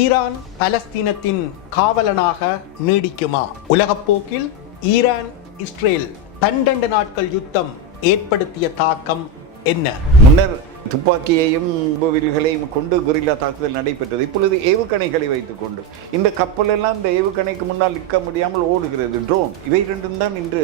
Iran பலஸ்தீனத்தின் காவலனாக நீடிக்குமா? உலகப்போக்கில் ஈரான் இஸ்ரேல் பன்னெண்டு நாட்கள் யுத்தம் ஏற்படுத்திய தாக்கம் என்ன? முன்னர் துப்பாக்கியையும் வில்களையும் கொண்டு கொரில்லா தாக்குதல் நடைபெற்றது. இப்பொழுது ஏவுகணைகளை வைத்துக் கொண்டு. இந்த கப்பல் எல்லாம் இந்த ஏவுகணைக்கு முன்னால் நிற்க முடியாமல் ஓடுகிறது. ட்ரோன் இவை இரண்டும் தான் இன்று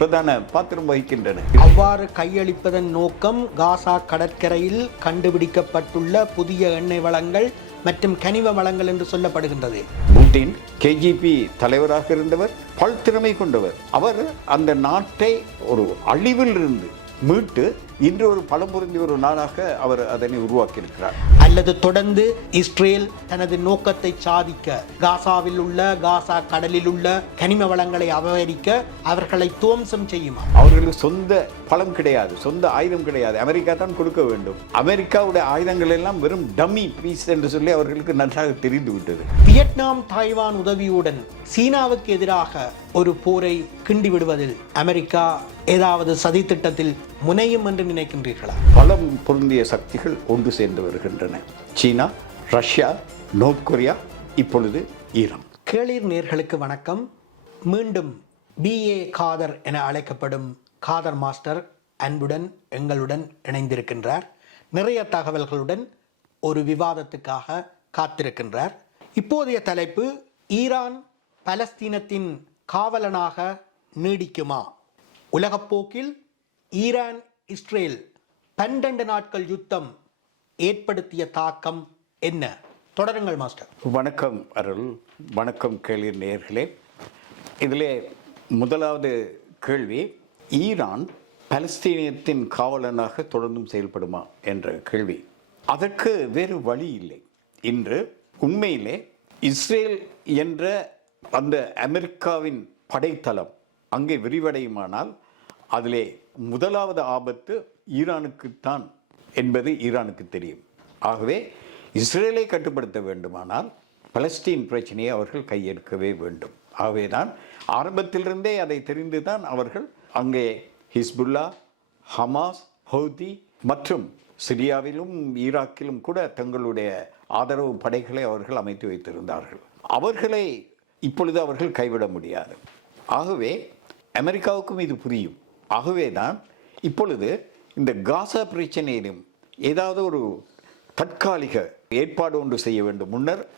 பிரதான பாத்திரம் வகிக்கின்றன. அவ்வாறு கையளிப்பதன் நோக்கம் காசா கடற்கரையில் கண்டுபிடிக்கப்பட்டுள்ள புதிய எண்ணெய் வளங்கள் மற்றும் கனிம வளங்கள் என்று சொல்லப்படுகின்றது. புட்டின் கேஜிபி தலைவராக இருந்தவர் பல் திறமை கொண்டவர். அவர் அந்த நாட்டை ஒரு அழிவில் இருந்து மீட்டு இன்று ஒரு பலம் பொருந்திய ஒரு நாடாக அவர் அதனை உருவாக்கியிருக்கிறார். அல்லது தொடர்ந்து இஸ்ரேல் தனது நோக்கத்தை சாதிக்க காசாவில் உள்ள காசா கடலில் உள்ள கனிம வளங்களை அபகரிக்க அவர்களை துவம்சம் செய்யுமா? அவர்களுக்கு சொந்த பலம் கிடையாது சொந்த ஆயுதம் கிடையாது. அமெரிக்கா தான் கொடுக்க வேண்டும். அமெரிக்காவுடைய ஆயுதங்கள் எல்லாம் வெறும் டம்மி பீஸ் என்று சொல்லி அவர்களுக்கு நன்றாக தெரிந்து விட்டது. வியட்நாம் தாய்வான் உதவியுடன் சீனாவுக்கு எதிராக ஒரு போரை கிண்டி விடுவதில் அமெரிக்கா ஏதாவது சதித்திட்டத்தில் முனையும் என்று நினைக்கின்றீர்களா? பலம் பொருந்திய சக்திகள் ஒன்று சேர்ந்து வருகின்றன. சீனா ரஷ்யா நோர்த் கொரியா இப்பொழுது ஈரான். கேளீர் நேர்களுக்கு வணக்கம். மீண்டும் பிஏ காதர் என அழைக்கப்படும் காதர் மாஸ்டர் அன்புடன் எங்களுடன் இணைந்திருக்கின்றார். நிறைய தகவல்களுடன் ஒரு விவாதத்துக்காக காத்திருக்கின்றார். இப்போதைய தலைப்பு ஈரான் பலஸ்தீனத்தின் காவலனாக நீடிக்குமா? உலகப்போக்கில் ஈரான் இஸ்ரேல் பன்னெண்டு நாட்கள் யுத்தம் ஏற்படுத்திய தாக்கம் என்ன? தொடருங்கள் மாஸ்டர். வணக்கம் அருள். வணக்கம் கேள்வி நேர்களே இதிலே முதலாவது கேள்வி ஈரான் பலஸ்தீனியத்தின் காவலனாக தொடர்ந்தும் செயல்படுமா என்ற கேள்வி. அதற்கு வேறு வழி இல்லை. இன்று உண்மையிலே இஸ்ரேல் என்ற அந்த அமெரிக்காவின் படைத்தளம் அங்கே விரிவடையுமானால் அதிலே முதலாவது ஆபத்து ஈரானுக்குத்தான் என்பது ஈரானுக்கு தெரியும். ஆகவே இஸ்ரேலை கட்டுப்படுத்த வேண்டுமானால் பலஸ்தீன் பிரச்சனையை அவர்கள் கையெடுக்கவே வேண்டும். ஆகவேதான் ஆரம்பத்திலிருந்தே அதை தெரிந்துதான் அவர்கள் அங்கே ஹிஸ்புல்லா ஹமாஸ் ஹவுதி மற்றும் சிரியாவிலும் ஈராக்கிலும் கூட தங்களுடைய ஆதரவு படைகளை அவர்கள் அமைத்து வைத்திருந்தார்கள். அவர்களை இப்பொழுது அவர்கள் கைவிட முடியாது. ஆகவே அமெரிக்காவுக்கும் இது புரியும். ஆகவே தான் இப்பொழுது இந்த காசா பிரச்சனையிலும் ஏதாவது ஒரு தற்காலிக ஏற்பாடு ஒன்று செய்ய வேண்டும். முன்னர்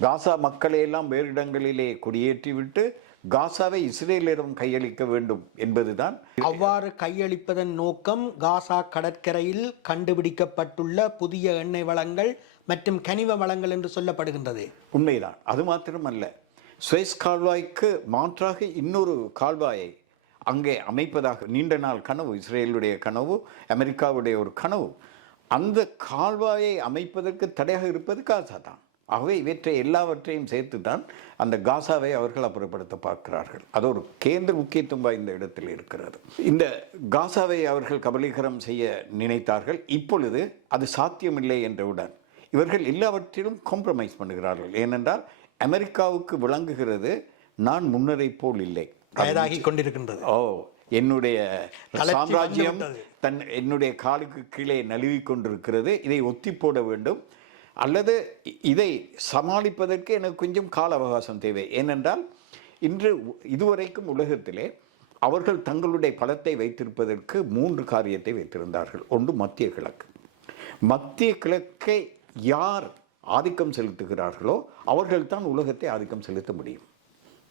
காசா மக்களை எல்லாம் வேறு இடங்களிலே குடியேற்றிவிட்டு காசாவை இஸ்ரேலிடம் கையளிக்க வேண்டும் என்பதுதான் அவ்வாறு கையளிப்பதன் நோக்கம் காசா கடற்கரையில் கண்டுபிடிக்கப்பட்டுள்ள புதிய எண்ணெய் வளங்கள் மற்றும் கனிம வளங்கள் என்று சொல்லப்படுகின்றது. உண்மைதான். அது மாத்திரமல்ல. சுவேஸ் கால்வாய்க்கு மாற்றாக இன்னொரு கால்வாயை அங்கே அமைப்பதாக நீண்ட நாள் கனவு இஸ்ரேலுடைய கனவு அமெரிக்காவுடைய ஒரு கனவு அந்த கால்வாயை அமைப்பதற்கு தடையாக இருப்பது காசா தான். ஆகவே இவற்றை எல்லாவற்றையும் சேர்த்து தான் அந்த காசாவை அவர்கள் அப்புறப்படுத்த பார்க்கிறார்கள். அது ஒரு கேந்திர முக்கியத்துவம் வாய்ந்த இடத்தில் இருக்கிறது. இந்த காசாவை அவர்கள் கபலீகரம் செய்ய நினைத்தார்கள். இப்பொழுது அது சாத்தியமில்லை என்றவுடன் இவர்கள் எல்லாவற்றிலும் காம்ப்ரமைஸ் பண்ணுகிறார்கள். ஏனென்றால் அமெரிக்காவுக்கு விளங்குகிறது நான் முன்னரை போல் இல்லை. வயதாகி கொண்டிருக்கின்றது. ஓ என்னுடைய சாம்ராஜ்யம். தன் என்னுடைய காலுக்கு கீழே நழுவி கொண்டிருக்கிறது. இதை ஒத்தி போட வேண்டும். அல்லது இதை சமாளிப்பதற்கு எனக்கு கொஞ்சம் கால அவகாசம் தேவை. ஏனென்றால் இன்று இதுவரைக்கும் உலகத்திலே அவர்கள் தங்களுடைய பலத்தை வைத்திருப்பதற்கு மூன்று காரியத்தை வைத்திருந்தார்கள். ஒன்று மத்திய கிழக்கு. மத்திய கிழக்கை யார் ஆதிக்கம் செலுத்துகிறார்களோ அவர்கள்தான் உலகத்தை ஆதிக்கம் செலுத்த முடியும்.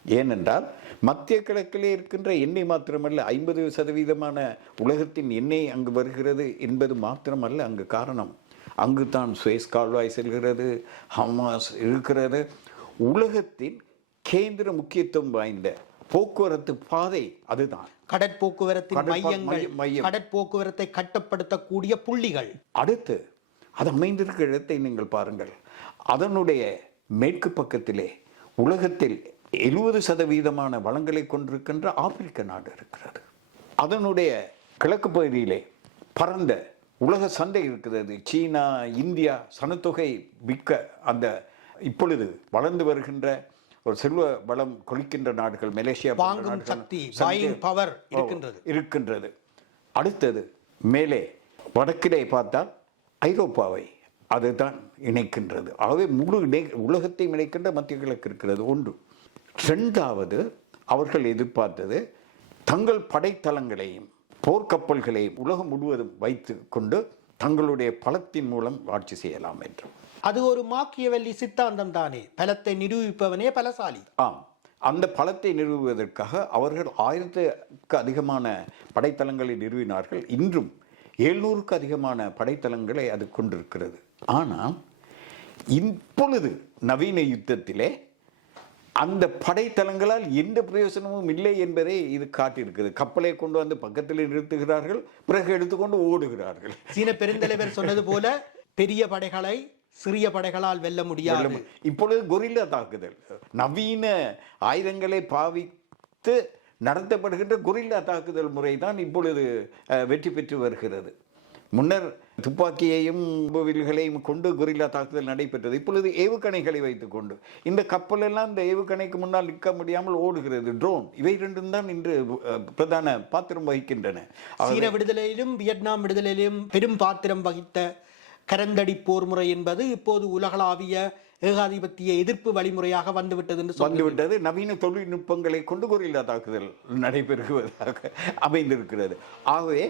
ஏனென்றால் மத்திய கிழக்கிலே இருக்கின்ற எண்ணெய் மாத்திரமல்ல ஐம்பது சதவீதமான உலகத்தின் எண்ணெய் அங்கு வருகிறது என்பது மாத்திரமல்ல அங்கு காரணம். அங்கு தான் சுவேஸ் கால்வாய் செல்கிறது ஹமாஸ் இருக்கிறது உலகத்தின் கேந்திர முக்கியத்துவம் வாய்ந்த போக்குவரத்து பாதை அதுதான். கடற்போக்குவரத்தின் கடற்பா- மையங்கள் மைய- மையம். கடற்போக்குவரத்தை கட்டுப்படுத்தக்கூடிய புள்ளிகள். அடுத்து அது அமைந்திருக்கிற இடத்தை நீங்கள் பாருங்கள். அதனுடைய மேற்கு பக்கத்திலே உலகத்தில் எழுபது சதவீதமான வளங்களை கொண்டிருக்கின்ற ஆப்பிரிக்க நாடு இருக்கிறது. அதனுடைய கிழக்கு பகுதியிலே பரந்த உலக சந்தை இருக்கிறது. சீனா இந்தியா சனத்தொகை மிக்க அந்த இப்பொழுது வளர்ந்து வருகின்ற ஒரு செல்வ வளம் கொளிக்கின்ற நாடுகள் மலேசியா சக்தி, ஓ, இருக்கின்றது. இருக்கின்றது. அடுத்தது மேலே வடக்கிலே பார்த்தால் ஐரோப்பாவை அதுதான் இணைக்கின்றது. ஆகவே முழு இணை உலகத்தையும் இணைக்கின்ற மத்திய கிழக்கு இருக்கிறது. ஒன்று. ரெண்டாவது அவர்கள் எதிர்பார்த்தது தங்கள் படைத்தளங்களையும் போர்க்கப்பல்களையும் உலகம் முழுவதும் வைத்து கொண்டு தங்களுடைய பலத்தின் மூலம் ஆட்சி செய்யலாம் என்று. அது ஒரு மாக்கியவல்லி சித்தாந்தம் தானே. பலத்தை நிரூபிப்பவனே பலசாலி. ஆம். அந்த பலத்தை நிறுவுவதற்காக அவர்கள் ஆயிரத்துக்கு அதிகமான படைத்தளங்களை நிறுவினார்கள். இன்றும் எழுநூறுக்கு அதிகமான படைத்தளங்களை அது கொண்டிருக்கிறது. ஆனால் இப்பொழுது நவீன யுத்தத்திலே அந்த படைத்தளங்களால் எந்த பிரயோசனமும் இல்லை என்பதை இது காட்டியிருக்கிறது. கப்பலை கொண்டு வந்து பக்கத்தில் நிறுத்துகிறார்கள் பிறகு எடுத்துக்கொண்டு ஓடுகிறார்கள். சீன பெருந்தலைவர் சொன்னது போல பெரிய படைகளை சிறிய படைகளால் வெல்ல முடியாது. இப்பொழுது கொரில்லா தாக்குதல். நவீன ஆயுதங்களை பாவித்து நடத்தப்படுகின்ற கொரில்லா தாக்குதல் முறைதான் இப்பொழுது அஹ், வெற்றி பெற்று வருகிறது. முன்னர் துப்பாக்கியையும் வில்களையும் கொண்டு கொரில்லா தாக்குதல் நடைபெற்றது. இப்பொழுது ஏவுகணைகளை வைத்துக்கொண்டு இந்த கப்பல் எல்லாம் இந்த ஏவுகணைக்கு முன்னால் நிற்க முடியாமல் ஓடுகிறது. ட்ரோன் இவை ரெண்டும் தான் இன்று பிரதான பாத்திரம் வகிக்கின்றன. சீன விடுதலையிலும் வியட்நாம் விடுதலையிலும் பெரும் பாத்திரம் வகித்த கரந்தடி போர் முறை என்பது இப்போது உலகளாவிய ஏகாதிபத்திய எதிர்ப்பு வழிமுறையாக வந்துவிட்டது என்று வந்துவிட்டது. நவீன தொழில்நுட்பங்களை கொண்டு கொரில்லா தாக்குதல் நடைபெறுவதாக அமைந்திருக்கிறது. ஆகவே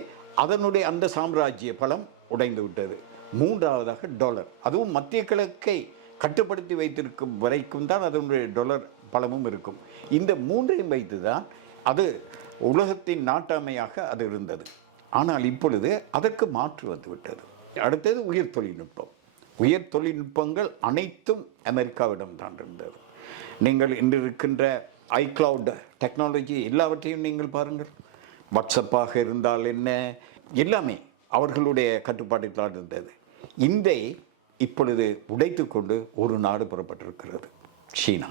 அதனுடைய அந்த சாம்ராஜ்ய பலம் உடைந்து விட்டது. மூன்றாவதாக டாலர். அதுவும் மத்திய கிழக்கை கட்டுப்படுத்தி வைத்திருக்கும் வரைக்கும் தான் அதனுடைய டாலர் பலமும் இருக்கும். இந்த மூன்றையும் வைத்து தான் அது உலகத்தின் நாட்டாமையாக அது இருந்தது. ஆனால் இப்பொழுது அதற்கு மாற்று வந்துவிட்டது அடுத்தது உயர் தொழில்நுட்பம். உயர் தொழில்நுட்பங்கள் அனைத்தும் அமெரிக்காவிடம் தான் இருந்தது. நீங்கள் இன்று இருக்கின்ற ஐக்ளவுட் டெக்னாலஜி எல்லாவற்றையும் நீங்கள் பாருங்கள். வாட்ஸ்அப்பாக இருந்தால் என்ன? எல்லாமே அவர்களுடைய கட்டுப்பாட்டில் தான் இருந்தது. இந்தை இப்பொழுது உடைத்துக்கொண்டு ஒரு நாடு புறப்பட்டிருக்கிறது சீனா.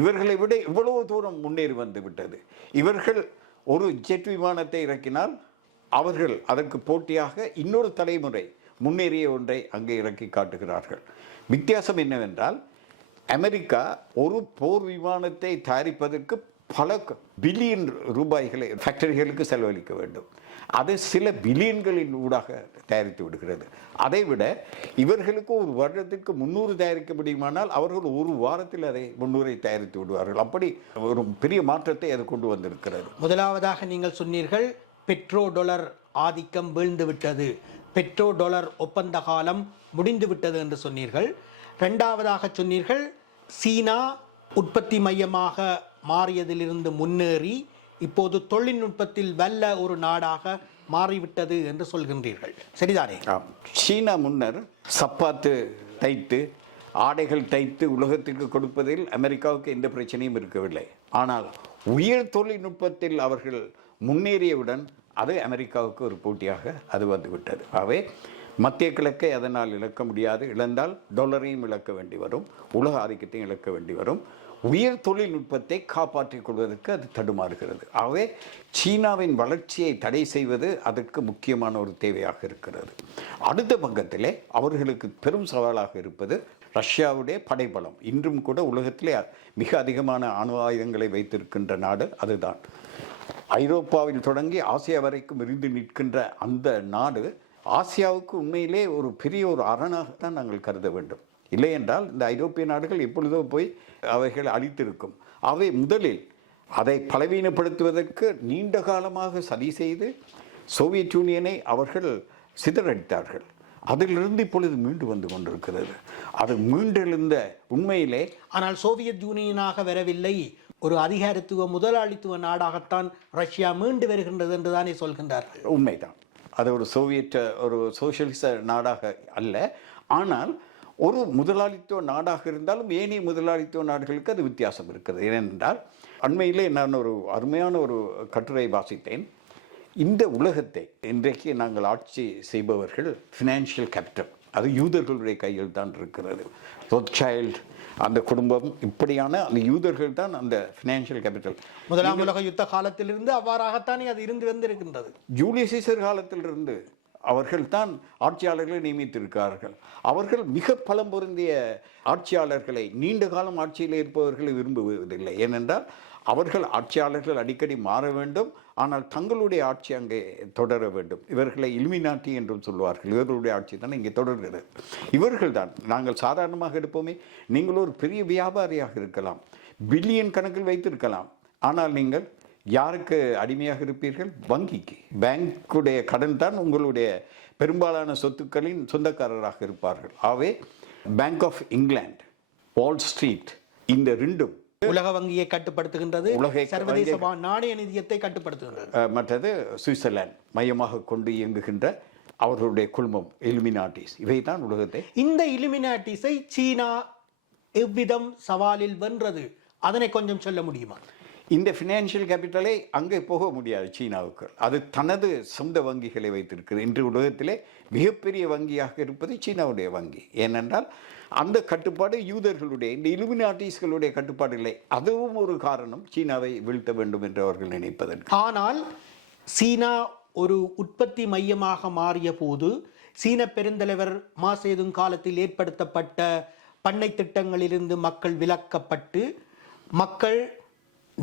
இவர்களை விட இவ்வளவு தூரம் முன்னேறி வந்து விட்டது. இவர்கள் ஒரு ஜெட் விமானத்தை இறக்கினால் அவர்கள் அதற்கு போட்டியாக இன்னொரு தலைமுறை முன்னேறிய ஒன்றை அங்கே இறக்கி காட்டுகிறார்கள். வித்தியாசம் என்னவென்றால் அமெரிக்கா ஒரு போர் விமானத்தை தயாரிப்பதற்கு பல பில்லியன் ரூபாய்களை ஃபேக்டரிகளுக்கு செலவழிக்க வேண்டும். அது சில பில்லியன்களின் ஊடாக தயாரித்து விடுகிறது. அதை விட இவர்களுக்கு ஒரு வருடத்துக்கு முந்நூறு தயாரிக்க முடியுமானால் அவர்கள் ஒரு வாரத்தில் அதை முன்னூறை தயாரித்து விடுவார்கள். அப்படி ஒரு பெரிய மாற்றத்தை அது கொண்டு வந்திருக்கிறது. முதலாவதாக நீங்கள் சொன்னீர்கள் பெட்ரோ டொலர் ஆதிக்கம் வீழ்ந்துவிட்டது பெட்ரோ டொலர் ஒப்பந்த காலம் முடிந்துவிட்டது என்று சொன்னீர்கள். ரெண்டாவதாக சொன்னீர்கள் சீனா உற்பத்தி மையமாக மாறியதிலிருந்து முன்னேறி இப்போது தொழில்நுட்பத்தில் வல்ல ஒரு நாடாக மாறிவிட்டது என்று சொல்கின்றீர்கள். சரிதானே? சீனா முன்னர் சப்பாத்து தைத்து ஆடைகள் தைத்து உலகத்திற்கு கொடுப்பதில் அமெரிக்காவுக்கு எந்த பிரச்சனையும் இருக்கவில்லை. ஆனால் உயர் தொழில்நுட்பத்தில் அவர்கள் முன்னேறியவுடன் அது அமெரிக்காவுக்கு ஒரு போட்டியாக அது வந்துவிட்டது. ஆகவே மத்திய கிழக்கை அதனால் இழக்க முடியாது. இழந்தால் டாலரையும் இழக்க வேண்டி வரும். உலக ஆதிக்கத்தையும் இழக்க வேண்டி வரும். உயர் தொழில்நுட்பத்தை காப்பாற்றிக் கொள்வதற்கு அது தடுமாறுகிறது. ஆகவே சீனாவின் வளர்ச்சியை தடை செய்வது அதற்கு முக்கியமான ஒரு தேவையாக இருக்கிறது. அடுத்த பக்கத்திலே அவர்களுக்கு பெரும் சவாலாக இருப்பது ரஷ்யாவுடைய படைபலம். இன்றும் கூட உலகத்திலே மிக அதிகமான அணு ஆயுதங்களை வைத்திருக்கின்ற நாடு அதுதான். ஐரோப்பாவில் தொடங்கி ஆசியா வரைக்கும் இருந்து நிற்கின்ற அந்த நாடு ஆசியாவுக்கு உண்மையிலே ஒரு பெரிய ஒரு அரணாகத்தான் நாங்கள் கருத வேண்டும். இல்லை என்றால் இந்த ஐரோப்பிய நாடுகள் எப்பொழுதோ போய் அவைகள் அழித்திருக்கும். அவை முதலில் அதை பலவீனப்படுத்துவதற்கு நீண்ட காலமாக சதி செய்து சோவியத் யூனியனை அவர்கள் சிதறடித்தார்கள். அதிலிருந்து இப்பொழுது மீண்டு வந்து கொண்டிருக்கிறது. அது மீண்டெழுந்த உண்மையிலே ஆனால் சோவியத் யூனியனாக வரவில்லை. ஒரு அதிகாரத்துவ முதலாளித்துவ நாடாகத்தான் ரஷ்யா மீண்டு வருகின்றது என்று தானே சொல்கின்றார்கள். உண்மைதான். அது ஒரு சோவியட் ஒரு சோசியலிச நாடாக அல்ல. ஆனால் ஒரு முதலாளித்துவ நாடாக இருந்தாலும் ஏனைய முதலாளித்துவ நாடுகளுக்கு அது வித்தியாசம் இருக்கிறது. ஏனென்றால் அண்மையிலே நான் ஒரு அருமையான ஒரு கட்டுரை வாசித்தேன். இந்த உலகத்தை இன்றைக்கு நாங்கள் ஆட்சி செய்பவர்கள் ஃபினான்ஷியல் கேபிட்டல் அது யூதர்களுடைய கையில் தான் இருக்கிறது. ரொத்சைல்ட் அந்த குடும்பம் இப்படியான அந்த யூதர்கள் தான் அந்த ஃபினான்ஷியல் கேபிட்டல் முதலாம் உலக யுத்த காலத்திலிருந்து அவ்வாறாகத்தானே அது இருந்து வந்திருக்கின்றது. ஜூலியஸ் சீசர் காலத்திலிருந்து அவர்கள்தான் ஆட்சியாளர்களை நியமித்திருக்கிறார்கள். அவர்கள் மிக பலம் பொருந்திய ஆட்சியாளர்களை நீண்ட காலம் ஆட்சியில் இருப்பவர்களை விரும்புவதில்லை. ஏனென்றால் அவர்கள் ஆட்சியாளர்கள் அடிக்கடி மாற வேண்டும். ஆனால் தங்களுடைய ஆட்சி அங்கே தொடர வேண்டும். இவர்களை இலுமினாட்டி என்றும் சொல்வார்கள். இவர்களுடைய ஆட்சி தான் இங்கே தொடர்கிறது. இவர்கள் தான் நாங்கள் சாதாரணமாக எடுப்போமே நீங்கள் ஒரு பெரிய வியாபாரியாக இருக்கலாம். பில்லியன் கணக்கில் வைத்திருக்கலாம். ஆனால் நீங்கள் யாருக்கு அடிமையாக இருப்பீர்கள்? வங்கிக்கு. பேங்குடைய கடன் தான் உங்களுடைய பெரும்பாலான சொத்துக்களின் சொந்தக்காரராக இருப்பார்கள். ஆகவே bank of England Wall Street இந்த ரெண்டும் உலக வங்கியை கட்டுப்படுத்துகின்றது உலகை சர்வதேச நாணய நிதியத்தை கட்டுப்படுத்துகின்றது. மற்றது சுவிட்சர்லாந்து மையமாக கொண்டு இயங்குகின்ற அவர்களுடைய குழுமம் எலுமினாட்டிஸ் இவை தான் உலகத்தை இந்த இலுமினாட்டிஸை சீனா எவ்விதம் சவாலில் வென்றது? அதனை கொஞ்சம் சொல்ல முடியுமா? இந்த ஃபினான்ஷியல் கேபிட்டலை அங்கே போக முடியாது சீனாவுக்கு. அது தனது சொந்த வங்கிகளை வைத்திருக்கிறது. இன்று உலகத்திலே மிகப்பெரிய வங்கியாக இருப்பது சீனாவுடைய வங்கி. ஏனென்றால் அந்த கட்டுப்பாடு யூதர்களுடைய இந்த இலுமினாட்டிஸ்களுடைய கட்டுப்பாடு இல்லை. அதுவும் ஒரு காரணம் சீனாவை வீழ்த்த வேண்டும் என்று அவர்கள் நினைப்பதற்கு. ஆனால் சீனா ஒரு உற்பத்தி மையமாக மாறிய போது சீன பெருந்தலைவர் மாசேதும் காலத்தில் ஏற்படுத்தப்பட்ட பண்ணை திட்டங்களிலிருந்து மக்கள் விலக்கப்பட்டு மக்கள்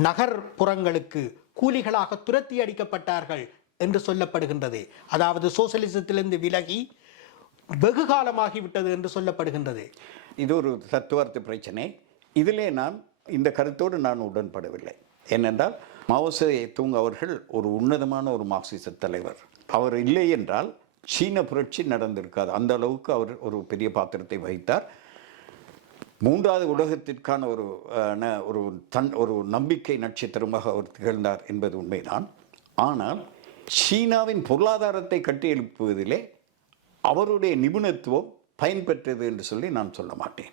நகர்ப்புறங்களுக்கு கூலிகளாக துரத்தி அடிக்கப்பட்டார்கள் என்று சொல்லப்படுகின்றது. அதாவது சோசலிசத்திலிருந்து விலகி வெகு காலமாகிவிட்டது என்று சொல்லப்படுகின்றது. இது ஒரு தத்துவார்த்த பிரச்சனை. இதிலே நான் இந்த கருத்தோடு நான் உடன்படவில்லை. ஏனென்றால் மாவோசே தூங் அவர்கள் ஒரு உன்னதமான ஒரு மார்க்சிச தலைவர். அவர் இல்லை என்றால் சீன புரட்சி நடந்திருக்காது. அந்த அளவுக்கு அவர் ஒரு பெரிய பாத்திரத்தை வகித்தார். மூன்றாவது உலகத்திற்கான ஒரு ஒரு தன் ஒரு நம்பிக்கை நட்சத்திரமாக அவர் திகழ்ந்தார் என்பது உண்மைதான். ஆனால் சீனாவின் பொருளாதாரத்தை கட்டியெழுப்புவதிலே அவருடைய நிபுணத்துவம் பயன்பெற்றது என்று சொல்லி நான் சொல்ல மாட்டேன்.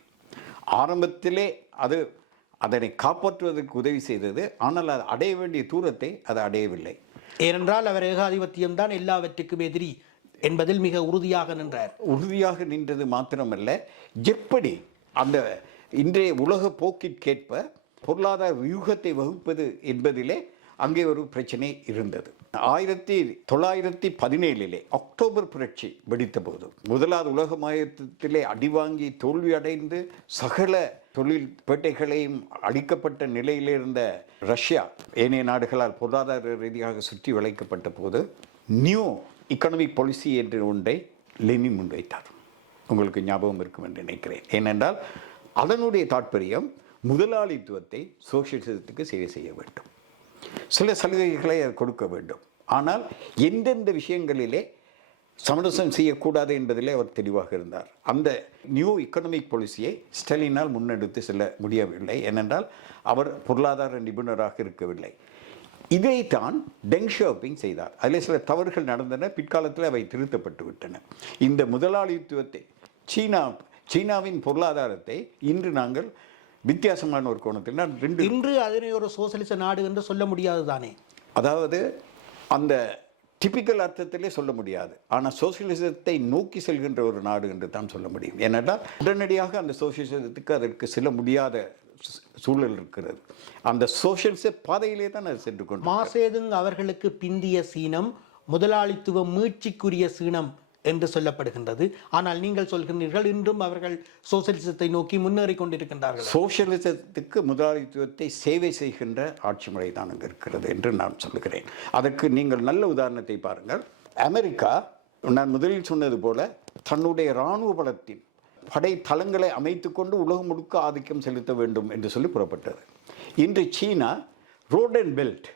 ஆரம்பத்திலே அது அதனை காப்பாற்றுவதற்கு உதவி செய்தது ஆனால் அது அடைய வேண்டிய தூரத்தை அது அடையவில்லை. ஏனென்றால் அவர் ஏகாதிபத்தியம் தான் எல்லாவற்றுக்கும் எதிரி என்பதில் மிக உறுதியாக நின்றார். உறுதியாக நின்றது மாத்திரமல்ல எப்படி அந்த இன்றைய உலக போக்கிற்கேற்ப பொருளாதார வியூகத்தை வகுப்பது என்பதிலே அங்கே ஒரு பிரச்சனை இருந்தது. ஆயிரத்தி தொள்ளாயிரத்தி பதினேழிலே அக்டோபர் புரட்சி வெடித்தபோது முதலாவது உலக மாயத்திலே அடிவாங்கி தோல்வி அடைந்து சகல தொழில் பேட்டைகளையும் அழிக்கப்பட்ட நிலையில் இருந்த ரஷ்யா ஏனைய நாடுகளால் பொருளாதார ரீதியாக சுற்றி வளைக்கப்பட்ட போது நியூ எக்கனாமிக் பாலிசி என்ற ஒன்றை லெனின் முன்வைத்தார். உங்களுக்கு ஞாபகம் இருக்கும் என்று நினைக்கிறேன். ஏனென்றால் அதனுடைய தாற்பயம் முதலாளித்துவத்தை சோசியலிசத்துக்கு சேவை செய்ய வேண்டும். சில சலுகைகளை அது கொடுக்க வேண்டும். ஆனால் எந்தெந்த விஷயங்களிலே சமரசம் செய்யக்கூடாது என்பதிலே அவர் தெளிவாக இருந்தார். அந்த நியூ எக்கனாமிக் பாலிசியை ஸ்டாலினால் முன்னெடுத்து செல்ல முடியவில்லை. ஏனென்றால் அவர் பொருளாதார நிபுணராக இருக்கவில்லை. இதைத்தான் டெங் ஷாப்பிங் செய்தார். அதில் சில தவறுகள் நடந்தன. பிற்காலத்தில் அவை திருத்தப்பட்டு விட்டன இந்த முதலாளித்துவத்தை சீனா சீனாவின் பொருளாதாரத்தை இன்று நாங்கள் வித்தியாசமான ஒரு கோணத்தில் நான் ரெண்டு இன்று அதனை ஒரு சோசலிச நாடு என்று சொல்ல முடியாது தானே? அதாவது அந்த டிபிக்கல் அர்த்தத்திலே சொல்ல முடியாது. ஆனால் சோசியலிசத்தை நோக்கி செல்கின்ற ஒரு நாடு என்று தான் சொல்ல முடியும். ஏனென்றால் உடனடியாக அந்த சோசியலிசத்துக்கு அதற்கு செல்ல முடியாத சூழல் இருக்கிறது. அந்த சோசியலிச பாதையிலே தான் அது சென்று கொண்டு மாசேதுங் அவர்களுக்கு பிந்திய சீனம் முதலாளித்துவ மீட்சிக்குரிய சீனம் என்று சொல்லப்படுகின்றது. ஆனால் நீங்கள் சொல்கிறீர்கள் இன்றும் அவர்கள் சோசியலிசத்தை நோக்கி முன்னேறி கொண்டிருக்கின்றார்கள். சோசியலிசத்துக்கு முதலாளித்துவத்தை சேவை செய்கின்ற ஆட்சி முறை தான் அங்கு இருக்கிறது என்று நான் சொல்லுகிறேன். அதற்கு நீங்கள் நல்ல உதாரணத்தை பாருங்கள். அமெரிக்கா நான் முதலில் சொன்னது போல தன்னுடைய இராணுவ பலத்தின் படை தளங்களை அமைத்துக்கொண்டு உலகம் முழுக்க ஆதிக்கம் செலுத்த வேண்டும் என்று சொல்லி புறப்பட்டது. இன்று சீனா ரோட் அண்ட் பெல்ட்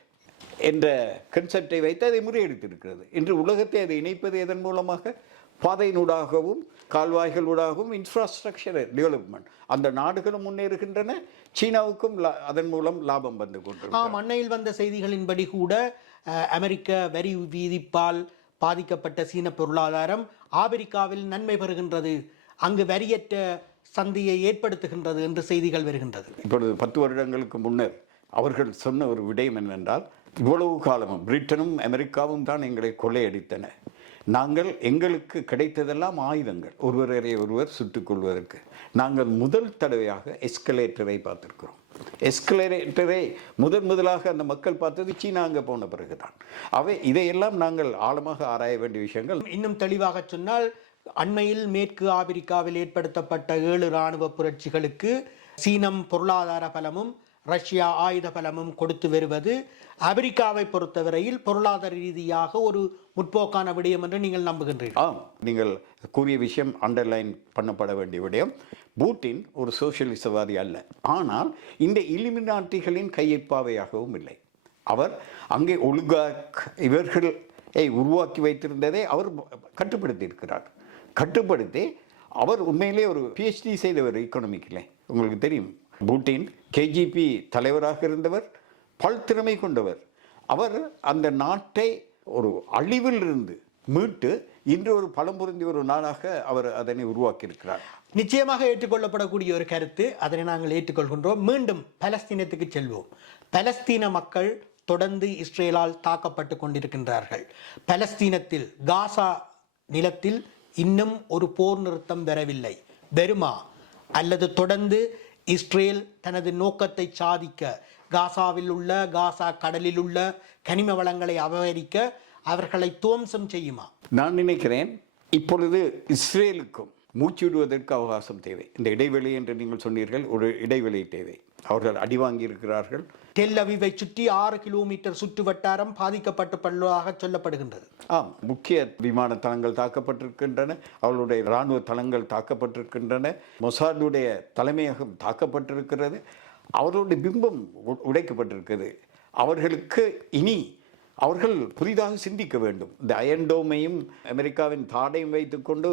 என்ற கன்செப்டை வைத்து அதை முறியடித்திருக்கிறது. இன்று உலகத்தை அதை இணைப்பது எதன் மூலமாக? பாதையினூடாகவும் கால்வாய்களூடாகவும் இன்ஃப்ராஸ்ட்ரக்சர் டெவலப்மெண்ட் அந்த நாடுகளும் முன்னேறுகின்றன சீனாவுக்கும் லா- அதன் மூலம் லாபம் வந்து கொண்டு ஆம் அண்மையில் வந்த செய்திகளின்படி கூட அமெரிக்க வரி விதிப்பால் பாதிக்கப்பட்ட சீன பொருளாதாரம் ஆப்பிரிக்காவில் நன்மை பெறுகின்றது. அங்கு வரியற்ற சந்தையை ஏற்படுத்துகின்றது என்று செய்திகள் வருகின்றது. இப்பொழுது பத்து வருடங்களுக்கு முன்னர் அவர்கள் சொன்ன ஒரு விடயம் என்னென்றால் இவ்வளவு காலமும் பிரிட்டனும் அமெரிக்காவும் தான் எங்களை கொள்ளையடித்தன. நாங்கள் எங்களுக்கு கிடைத்ததெல்லாம் ஆயுதங்கள். ஒருவரை ஒருவர் சுட்டுக் கொள்வதற்கு. நாங்கள் முதல் தடவையாக எஸ்கலேட்டரை பார்த்திருக்கிறோம். எஸ்கலேட்டரை முதன் முதலாக அந்த மக்கள் பார்த்தது சீனா அங்கே போன பிறகுதான். அவை இதையெல்லாம் நாங்கள் ஆழமாக ஆராய வேண்டிய விஷயங்கள். இன்னும் தெளிவாக சொன்னால் அண்மையில் மேற்கு ஆப்பிரிக்காவில் ஏற்படுத்தப்பட்ட ஏழு இராணுவ புரட்சிகளுக்கு சீனம் பொருளாதார பலமும் ரஷ்யா ஆயுத பலமும் கொடுத்து வருவது அமெரிக்காவை பொறுத்தவரையில் பொருளாதார ரீதியாக ஒரு முற்போக்கான விடயம் என்று நீங்கள் நம்புகின்றீர்கள். ஆம் நீங்கள் கூறிய விஷயம் அண்டர்லைன் பண்ணப்பட வேண்டிய விடயம். பூட்டின் ஒரு சோசியலிசவாதி அல்ல. ஆனால் இந்த இலிமினாட்டிகளின் கையெப்பாவையாகவும் இல்லை. அவர் அங்கே ஒழுங்கா இவர்களை உருவாக்கி வைத்திருந்ததை அவர் கட்டுப்படுத்தி இருக்கிறார் கட்டுப்படுத்தி அவர் உண்மையிலே ஒரு பிஹெச்டி செய்தவர் எக்கனாமிக்கில் உங்களுக்கு தெரியும். பூட்டின் கேஜிபி தலைவராக இருந்தவர் பல்திறமை கொண்டவர். அவர் அந்த நாட்டை ஒரு அழிவில் இருந்து மீட்டு இன்று ஒரு பலம் பொருந்திய ஒரு நாளாக அவர் அதனை உருவாக்கியிருக்கிறார். நிச்சயமாக ஏற்றுக்கொள்ளப்படக்கூடிய ஒரு கருத்து அதனை நாங்கள் ஏற்றுக்கொள்கின்றோம். மீண்டும் பலஸ்தீனத்துக்கு செல்வோம். பலஸ்தீன மக்கள் தொடர்ந்து இஸ்ரேலால் தாக்கப்பட்டு கொண்டிருக்கின்றார்கள். பலஸ்தீனத்தில் காசா நிலத்தில் இன்னும் ஒரு போர் நிறுத்தம் வரவில்லை. வெறுமா? அல்லது தொடர்ந்து இஸ்ரேல் தனது நோக்கத்தை சாதிக்க காசாவில் உள்ள காசா கடலில் உள்ள கனிம வளங்களை அபகரிக்க அவர்களை துவம்சம் செய்யுமா? நான் நினைக்கிறேன் இப்பொழுது இஸ்ரேலுக்கும் மூச்சு விடுவதற்கு அவகாசம் தேவை. இந்த இடைவெளி என்று நீங்கள் சொன்னீர்கள் ஒரு இடைவெளி தேவை. அவர்கள் அடி வாங்கியிருக்கிறார்கள். டெல் அவிவை சுற்றி ஆறு கிலோமீட்டர் சுற்று வட்டாரம் பாதிக்கப்பட்டுள்ளதாக சொல்லப்படுகின்றது. ஆம் முக்கிய விமான தளங்கள் தாக்கப்பட்டிருக்கின்றன அவர்களுடைய இராணுவ தளங்கள் தாக்கப்பட்டிருக்கின்றன மொசாடுடைய தலைமையகம் தாக்கப்பட்டிருக்கிறது அவர்களுடைய பிம்பம் உடைக்கப்பட்டிருக்கிறது. அவர்களுக்கு இனி அவர்கள் புதிதாக சிந்திக்க வேண்டும். இந்த அயன்டோமையும் அமெரிக்காவின் தாடையும் வைத்துக்கொண்டு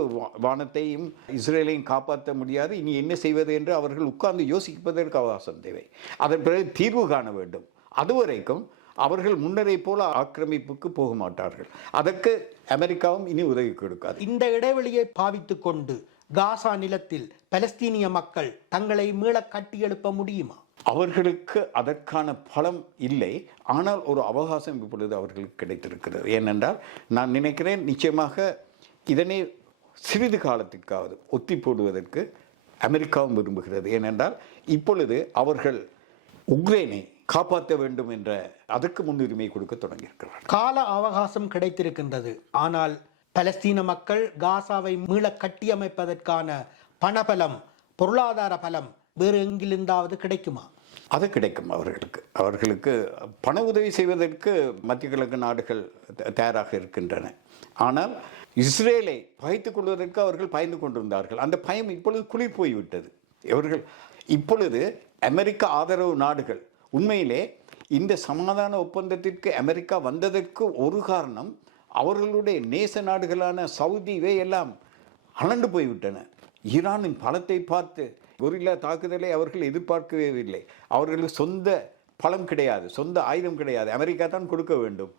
வானத்தையும் இஸ்ரேலையும் காப்பாற்ற முடியாது. இனி என்ன செய்வது என்று அவர்கள் உட்கார்ந்து யோசிப்பதற்கு அவகாசம் தேவை. அதன் பிறகு தீர்வு காண வேண்டும். அதுவரைக்கும் அவர்கள் முன்னரை போல ஆக்கிரமிப்புக்கு போக மாட்டார்கள். அதற்கு அமெரிக்காவும் இனி உதவி கொடுக்காது. இந்த இடைவெளியை பாவித்துக்கொண்டு காசா நிலத்தில் பலஸ்தீனிய மக்கள் தங்களை மீள கட்டியெழுப்ப முடியுமா? அவர்களுக்கு அதற்கான பலம் இல்லை. ஆனால் ஒரு அவகாசம் இப்பொழுது அவர்களுக்கு கிடைத்திருக்கிறது. ஏனென்றால் நான் நினைக்கிறேன் நிச்சயமாக இதனை சிறிது காலத்திற்காவது ஒத்தி போடுவதற்கு அமெரிக்காவும் விரும்புகிறது. ஏனென்றால் இப்பொழுது அவர்கள் உக்ரைனை காப்பாற்ற வேண்டும் என்ற அதற்கு முன்னுரிமை கொடுக்க தொடங்கியிருக்கிறார் கால அவகாசம் கிடைத்திருக்கின்றது. ஆனால் பலஸ்தீன மக்கள் காசாவை மீள கட்டியமைப்பதற்கான பணபலம் பொருளாதார பலம் வேறு எங்கிலிருந்தாவது கிடைக்குமா? அது கிடைக்கும் அவர்களுக்கு. அவர்களுக்கு பண உதவி செய்வதற்கு மத்திய கிழக்கு நாடுகள் த- தயாராக இருக்கின்றன. ஆனால் இஸ்ரேலை பகைத்துக் கொள்வதற்கு அவர்கள் பயந்து கொண்டிருந்தார்கள். அந்த பயம் இப்பொழுது குளிர் போய்விட்டது. இவர்கள் இப்பொழுது அமெரிக்க ஆதரவு நாடுகள் உண்மையிலே இந்த சமாதான ஒப்பந்தத்திற்கு அமெரிக்கா வந்ததற்கு ஒரு காரணம் அவர்களுடைய நேச நாடுகளான சவுதி இவை எல்லாம் அலண்டு போய்விட்டன. ஈரானின் பலத்தை பார்த்து கொரில்லா தாக்குதலை அவர்கள் எதிர்பார்க்கவே இல்லை அவர்களுக்கு சொந்த பலம் கிடையாது சொந்த ஆயுதம் கிடையாது. அமெரிக்கா தான் கொடுக்க வேண்டும்.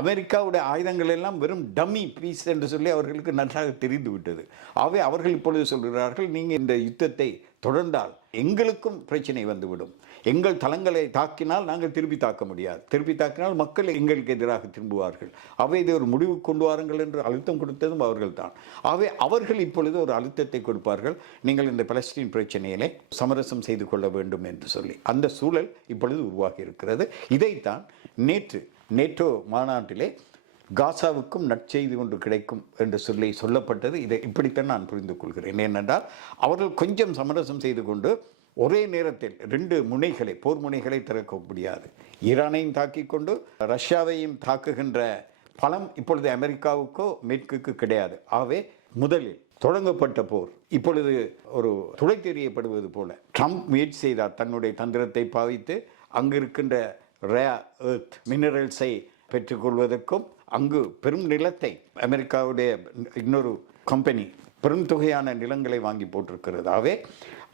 அமெரிக்காவுடைய ஆயுதங்கள் எல்லாம் வெறும் டம்மி பீஸ் என்று சொல்லி அவர்களுக்கு நன்றாக தெரிந்து விட்டது ஆகவே அவர்கள் இப்பொழுது சொல்கிறார்கள் நீங்கள் இந்த யுத்தத்தை தொடர்ந்தால் எங்களுக்கும் பிரச்சனை வந்துவிடும். எங்கள் தளங்களை தாக்கினால் நாங்கள் திருப்பி தாக்க முடியாது. திருப்பி தாக்கினால் மக்கள் எங்களுக்கு எதிராக திரும்புவார்கள். அவை இதை ஒரு முடிவு கொண்டு வாருங்கள் என்று அழுத்தம் கொடுத்ததும் அவர்கள் தான் அவை அவர்கள் இப்பொழுது ஒரு அழுத்தத்தை கொடுப்பார்கள். நீங்கள் இந்த பலஸ்தீன் பிரச்சனையிலே சமரசம் செய்து கொள்ள வேண்டும் என்று சொல்லி. அந்த சூழல் இப்பொழுது உருவாகி இருக்கிறது. இதைத்தான் நேற்று நேட்டோ மாநாட்டிலே காசாவுக்கும் நற்செய்தி ஒன்று கிடைக்கும் என்று சொல்லி சொல்லப்பட்டது. இதை இப்படித்தான் நான் புரிந்து கொள்கிறேன். ஏனென்றால் அவர்கள் கொஞ்சம் சமரசம் செய்து கொண்டு ஒரே நேரத்தில் ரெண்டு முனைகளை போர் முனைகளை திறக்க முடியாது. ஈரானையும் தாக்கி கொண்டு ரஷ்யாவையும் தாக்குகின்ற பலம் இப்பொழுது அமெரிக்காவுக்கோ மேற்குக்கு கிடையாது. ஆகவே முதலில் தொடங்கப்பட்ட போர் இப்பொழுது ஒரு துளை தெரியப்படுவது போல. ட்ரம்ப் முயற்சி செய்தார் தன்னுடைய தந்திரத்தை பாவித்து அங்கு இருக்கின்ற ரே எர்த் மினரல்ஸை பெற்றுக்கொள்வதற்கும் அங்கு பெரும் நிலத்தை அமெரிக்காவுடைய இன்னொரு கம்பெனி பெரும் தொகையான நிலங்களை வாங்கி போட்டிருக்கிறதாவே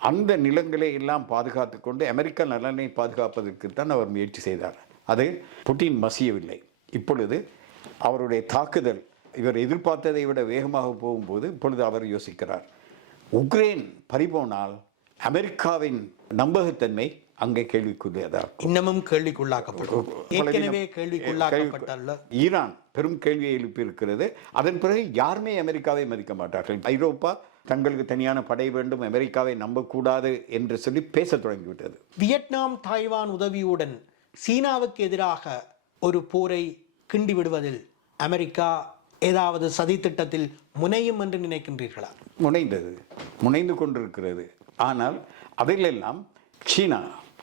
அந்த நிலங்களை எல்லாம் பாதுகாத்து கொண்டு அமெரிக்க நலனை பாதுகாப்பதற்கு தான் அவர் முயற்சி செய்தார். அது புட்டின் மசியவில்லை. இப்பொழுது அவருடைய தாக்குதல் இவர் எதிர்பார்த்ததை விட வேகமாக போகும்போது இப்பொழுது அவர் யோசிக்கிறார். உக்ரைன் பறிபோனால் அமெரிக்காவின் நம்பகத்தன்மை அங்கே கேள்விக்குரியதாக இன்னமும் கேள்விக்குள்ளாக்கப்படும் ஏற்கனவே ஈரான் பெரும் கேள்வியை எழுப்பி இருக்கிறது அதன் பிறகு யாருமே அமெரிக்காவை மதிக்க மாட்டார்கள். ஐரோப்பா தங்களுக்கு தனியான படை வேண்டும் அமெரிக்காவை நம்பக்கூடாது என்று சொல்லி பேசத் தொடங்கிவிட்டது. வியட்நாம் தாய்வான் உதவியுடன் சீனாவுக்கு எதிராக ஒரு போரை கிண்டி விடுவதில் அமெரிக்கா ஏதாவது சதித்திட்டத்தில் முனையும் என்று நினைக்கின்றீர்களா? முனைந்தது முனைந்து கொண்டிருக்கிறது. ஆனால் அதிலெல்லாம் சீனா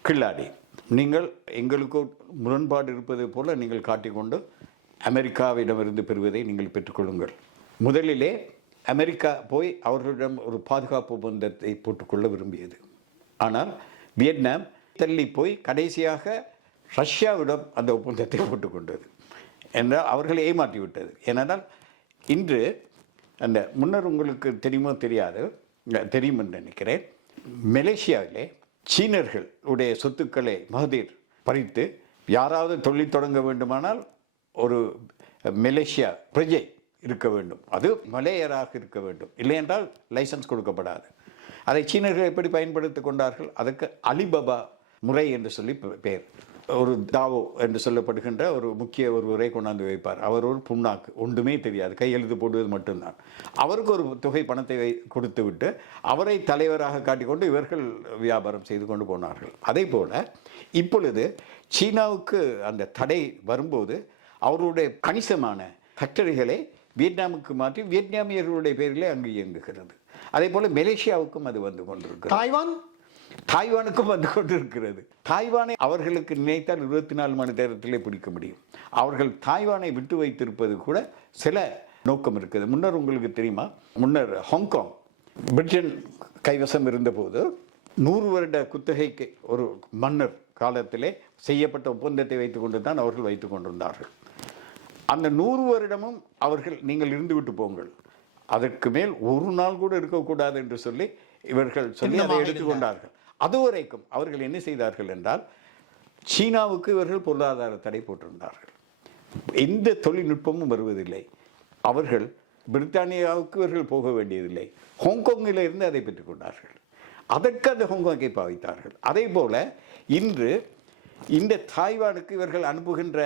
கில்லாடி. நீங்கள் எங்களுக்கு முரண்பாடு இருப்பது போல நீங்கள் காட்டிக்கொண்டு அமெரிக்காவிடமிருந்து பெறுவதை நீங்கள் பெற்றுக்கொள்ளுங்கள். முதலிலே அமெரிக்கா போய் அவர்களிடம் ஒரு பாதுகாப்பு ஒப்பந்தத்தை போட்டுக்கொள்ள விரும்பியது. ஆனால் வியட்நாம் தள்ளி போய் கடைசியாக ரஷ்யாவிடம் அந்த ஒப்பந்தத்தை போட்டுக்கொண்டது. என்றால் அவர்களை ஏமாற்றி விட்டது ஏனென்றால் இன்று அந்த முன்னர் உங்களுக்கு தெரியுமோ தெரியாது தெரியும் என்று நினைக்கிறேன். மலேசியாவிலே சீனர்கள் உடைய சொத்துக்களை மகதீர் பறித்து யாராவது தொழில் தொடங்க வேண்டுமானால் ஒரு மலேசியா பிரஜை இருக்க வேண்டும். அது மலேயராக இருக்க வேண்டும். இல்லையென்றால் லைசன்ஸ் கொடுக்கப்படாது. அதை சீனர்கள் எப்படி பயன்படுத்திக் கொண்டார்கள்? அதுக்கு அலிபபா முறை என்று சொல்லி பெ- பெயர் ஒரு தாவோ என்று சொல்லப்படுகின்ற ஒரு முக்கிய ஒருவரை கொண்டாந்து வைப்பார். அவர் ஒரு புண்ணாக்கு. ஒன்றுமே தெரியாது. கையெழுத்து போடுவது மட்டும்தான். அவருக்கு ஒரு தொகை பணத்தை வை கொடுத்து விட்டு அவரை தலைவராக காட்டிக்கொண்டு இவர்கள் வியாபாரம் செய்து கொண்டு போனார்கள். அதே போல இப்பொழுது சீனாவுக்கு அந்த தடை வரும்போது அவருடைய கணிசமான ஃபேக்டரிகளை வியட்நாமுக்கு மாற்றி வியட்நாமியர்களுடைய பேரிலே அங்கு இயங்குகிறது. அதே போல மலேசியாவுக்கும் அது வந்து கொண்டிருக்கிறது. தாய்வான்? தாய்வானுக்கும் வந்து கொண்டிருக்கிறது. தாய்வானை அவர்களுக்கு நினைத்தால் இருபத்தி நாலு மணி நேரத்திலே பிடிக்க முடியும். அவர்கள் தாய்வானை விட்டு வைத்திருப்பது கூட சில நோக்கம் இருக்குது. முன்னர் உங்களுக்கு தெரியுமா? முன்னர் ஹாங்காங் பிரிட்டன் கைவசம் இருந்தபோது நூறு வருட குத்தகைக்கு ஒரு மன்னர் காலத்திலே செய்யப்பட்ட ஒப்பந்தத்தை வைத்துக்கொண்டு தான் அவர்கள் வைத்துக் கொண்டிருந்தார்கள். அந்த நூறு வருடமும் அவர்கள் நீங்கள் இருந்துவிட்டு போங்கள். அதற்கு மேல் ஒரு நாள் கூட இருக்கக்கூடாது என்று சொல்லி இவர்கள் சொல்லி அதை எடுத்துக்கொண்டார்கள் அதுவரைக்கும் அவர்கள் என்ன செய்தார்கள் என்றால் சீனாவுக்கு இவர்கள் பொருளாதார தடை போட்டிருந்தார்கள். எந்த தொழில்நுட்பமும் வருவதில்லை. அவர்கள் பிரித்தானியாவுக்கு இவர்கள் போக வேண்டியதில்லை. ஹாங்காங்கில் இருந்து அதை பெற்றுக்கொண்டார்கள் அதற்கு அந்த ஹாங்காங்கை பாவித்தார்கள். அதே போல இன்று இந்த தாய்வானுக்கு இவர்கள் அனுப்புகின்ற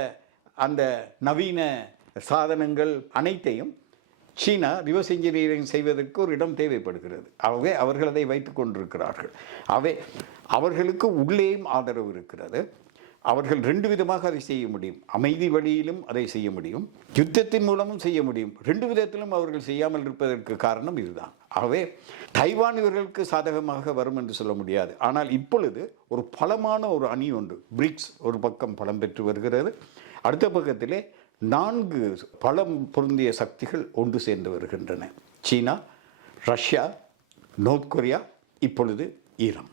அந்த நவீன சாதனங்கள் அனைத்தையும் சீனா ரிவர்ஸ் இன்ஜினியரிங் செய்வதற்கு ஒரு இடம் தேவைப்படுகிறது. ஆகவே அவர்கள் அதை வைத்து கொண்டிருக்கிறார்கள். அவை அவர்களுக்கு உள்ளேயும் ஆதரவு இருக்கிறது. அவர்கள் ரெண்டு விதமாக அதை செய்ய முடியும். அமைதி வழியிலும் அதை செய்ய முடியும். யுத்தத்தின் மூலமும் செய்ய முடியும். ரெண்டு விதத்திலும் அவர்கள் செய்யாமல் இருப்பதற்கு காரணம் இதுதான். ஆகவே தைவான் இவர்களுக்கு சாதகமாக வரும் என்று சொல்ல முடியாது. ஆனால் இப்பொழுது ஒரு பலமான ஒரு அணி ஒன்று பிரிக்ஸ் ஒரு பக்கம் பலம் பெற்று வருகிறது. அடுத்த பக்கத்திலே நான்கு பலம் பொருந்திய சக்திகள் ஒன்று சேர்ந்து வருகின்றன. சீனா ரஷ்யா நோர்த் கொரியா இப்பொழுது ஈரான்.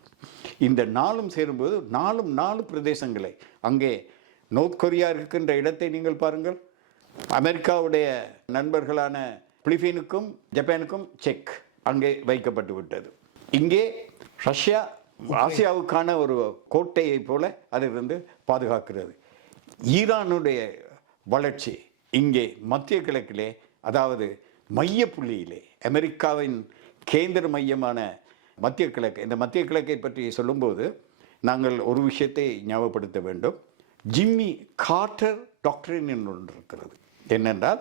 இந்த நாளும் சேரும்போது நாலும் நாலு பிரதேசங்களை அங்கே நோர்த் கொரியா இருக்கின்ற இடத்தை நீங்கள் பாருங்கள். அமெரிக்காவுடைய நண்பர்களான பிலிப்பீனுக்கும் ஜப்பானுக்கும் செக் அங்கே வைக்கப்பட்டு விட்டது. இங்கே ரஷ்யா ஆசியாவுக்கான ஒரு கோட்டையை போல அதிலிருந்து பாதுகாக்கிறது. ஈரானுடைய வளர்ச்சி இங்கே மத்திய கிழக்கிலே அதாவது மைய புள்ளியிலே அமெரிக்காவின் கேந்திர மையமான மத்திய கிழக்கு இந்த மத்திய கிழக்கை பற்றி சொல்லும்போது நாங்கள் ஒரு விஷயத்தை ஞாபகப்படுத்த வேண்டும். ஜிம்மி கார்டர் டாக்டரின் என்று ஒன்று இருக்கிறது. என்னென்றால்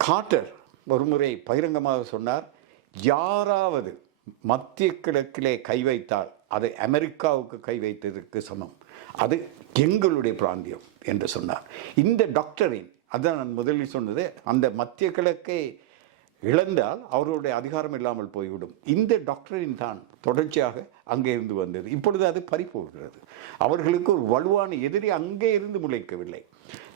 கார்ட்டர் ஒருமுறை பகிரங்கமாக சொன்னார் யாராவது மத்திய கிழக்கிலே கை வைத்தால் அது அமெரிக்காவுக்கு கை வைத்ததற்கு சமம். அது எங்களுடைய பிராந்தியம் என்று சொன்னார். இந்த டாக்டரின் அதான் நான் முதலில் சொன்னது அந்த மத்திய கிழக்கை இழந்தால் அவர்களுடைய அதிகாரம் இல்லாமல் போய்விடும். இந்த டாக்டரின் தான் தொடர்ச்சியாக அங்கே இருந்து வந்தது. இப்பொழுது அது பறிப்போகிறது அவர்களுக்கு ஒரு வலுவான எதிரி அங்கே இருந்து முளைக்கவில்லை.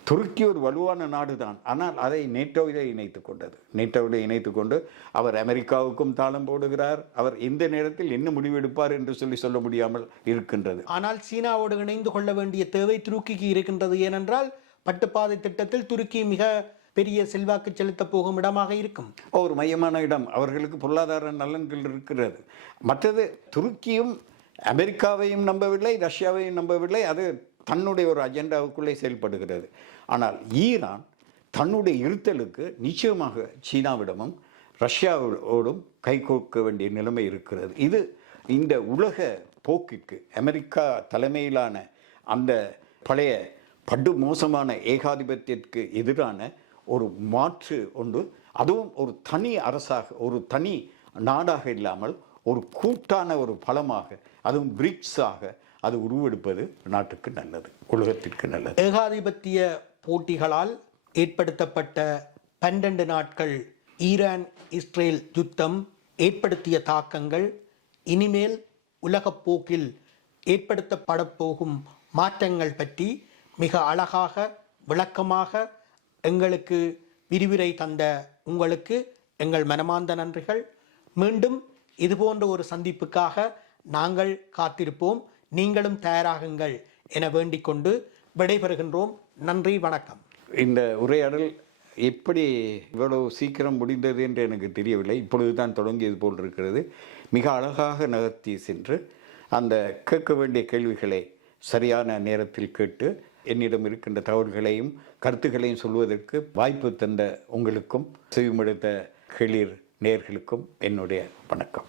துருக்கி ஒரு வலுவான நாடு தான் ஆனால் அதை நேட்டோவிலே இணைத்து கொண்டது. நேட்டோவிலே இணைத்து கொண்டு அவர் அமெரிக்காவுக்கும் தாளம் போடுகிறார். அவர் எந்த நேரத்தில் என்ன முடிவெடுப்பார் என்று சொல்லி சொல்ல முடியாமல் இருக்கின்றது. ஆனால் சீனாவோடு இணைந்து கொள்ள வேண்டிய தேவை துருக்கிக்கு இருக்கின்றது. ஏனென்றால் பட்டுப்பாதை திட்டத்தில் துருக்கி மிக பெரிய செல்வாக்கு செலுத்தப் போகும் இடமாக இருக்கும். ஒரு மையமான இடம். அவர்களுக்கு பொருளாதார நலன்கள் இருக்கிறது. மற்றது துருக்கியும் அமெரிக்காவையும் நம்பவில்லை ரஷ்யாவையும் நம்பவில்லை. அது தன்னுடைய ஒரு அஜெண்டாவுக்குள்ளே செயல்படுகிறது. ஆனால் ஈரான் தன்னுடைய இருத்தலுக்கு நிச்சயமாக சீனாவிடமும் ரஷ்யாவோடும் கைகோர்க்க வேண்டிய நிலைமை இருக்கிறது. இது இந்த உலக போக்கிற்கு அமெரிக்கா தலைமையிலான அந்த பழைய படு மோசமான ஏகாதிபத்தியத்திற்கு எதிரான ஒரு மாற்று ஒன்று அதுவும் ஒரு தனி அரசாக ஒரு தனி நாடாக இல்லாமல் ஒரு கூட்டான ஒரு பலமாக அதுவும் பிரிக்ஸாக அது உருவெடுப்பது நாட்டுக்கு நல்லது உலகத்திற்கு நல்லது. ஏகாதிபத்திய போட்டிகளால் ஏற்படுத்தப்பட்ட பன்னெண்டு நாட்கள் ஈரான் இஸ்ரேல் யுத்தம் ஏற்படுத்திய தாக்கங்கள் இனிமேல் உலகப் போக்கில் ஏற்படுத்தப்படப் போகும் மாற்றங்கள் பற்றி மிக அழகாக விளக்கமாக எங்களுக்கு விரிவுரை தந்த உங்களுக்கு எங்கள் மனமார்ந்த நன்றிகள். மீண்டும் இதுபோன்ற ஒரு சந்திப்புக்காக நாங்கள் காத்திருப்போம். நீங்களும் தயாராகுங்கள் என வேண்டிக் கொண்டு விடைபெறுகின்றோம். நன்றி வணக்கம். இந்த உரையாடல் எப்படி இவ்வளவு சீக்கிரம் முடிந்தது என்று எனக்கு தெரியவில்லை. இப்பொழுது தான் தொடங்கியது போல் இருக்கிறது. மிக அழகாக நகர்த்தி சென்று அந்த கேட்க வேண்டிய கேள்விகளை சரியான நேரத்தில் கேட்டு என்னிடம் இருக்கின்ற தகவல்களையும் கருத்துக்களையும் சொல்வதற்கு வாய்ப்பு தந்த உங்களுக்கும் செவிமடுத்த கிளிர் நேர்களுக்கும் என்னுடைய வணக்கம்.